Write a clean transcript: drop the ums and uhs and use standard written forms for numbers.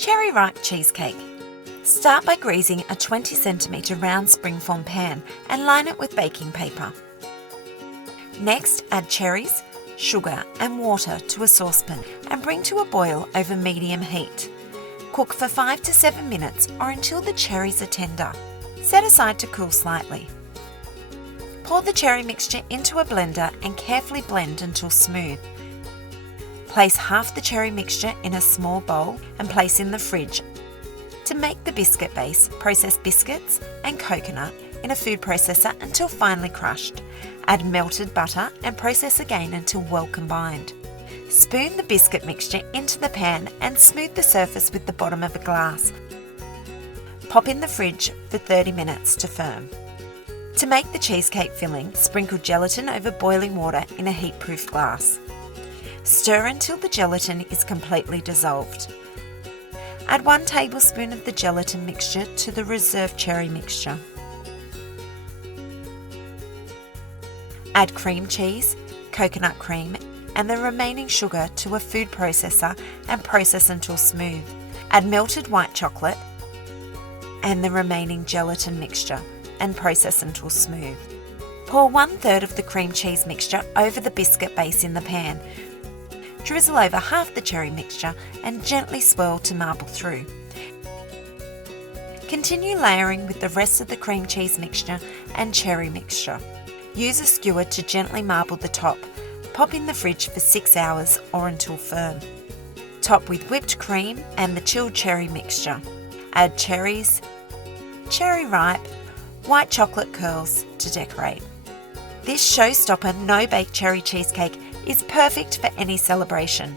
Cherry Ripe Cheesecake. Start by greasing a 20 cm round springform pan and line it with baking paper. Next, add cherries, sugar and water to a saucepan and bring to a boil over medium heat. Cook for 5 to 7 minutes or until the cherries are tender. Set aside to cool slightly. Pour the cherry mixture into a blender and carefully blend until smooth. Place half the cherry mixture in a small bowl and place in the fridge. To make the biscuit base, process biscuits and coconut in a food processor until finely crushed. Add melted butter and process again until well combined. Spoon the biscuit mixture into the pan and smooth the surface with the bottom of a glass. Pop in the fridge for 30 minutes to firm. To make the cheesecake filling, sprinkle gelatin over boiling water in a heat-proof glass. Stir until the gelatin is completely dissolved. Add 1 tablespoon of the gelatin mixture to the reserved cherry mixture. Add cream cheese, coconut cream, and the remaining sugar to a food processor and process until smooth. Add melted white chocolate and the remaining gelatin mixture and process until smooth. Pour 1/3 of the cream cheese mixture over the biscuit base in the pan. Drizzle over half the cherry mixture and gently swirl to marble through. Continue layering with the rest of the cream cheese mixture and cherry mixture. Use a skewer to gently marble the top. Pop in the fridge for 6 hours or until firm. Top with whipped cream and the chilled cherry mixture. Add cherries, cherry ripe, white chocolate curls to decorate. This showstopper no-bake cherry cheesecake is perfect for any celebration.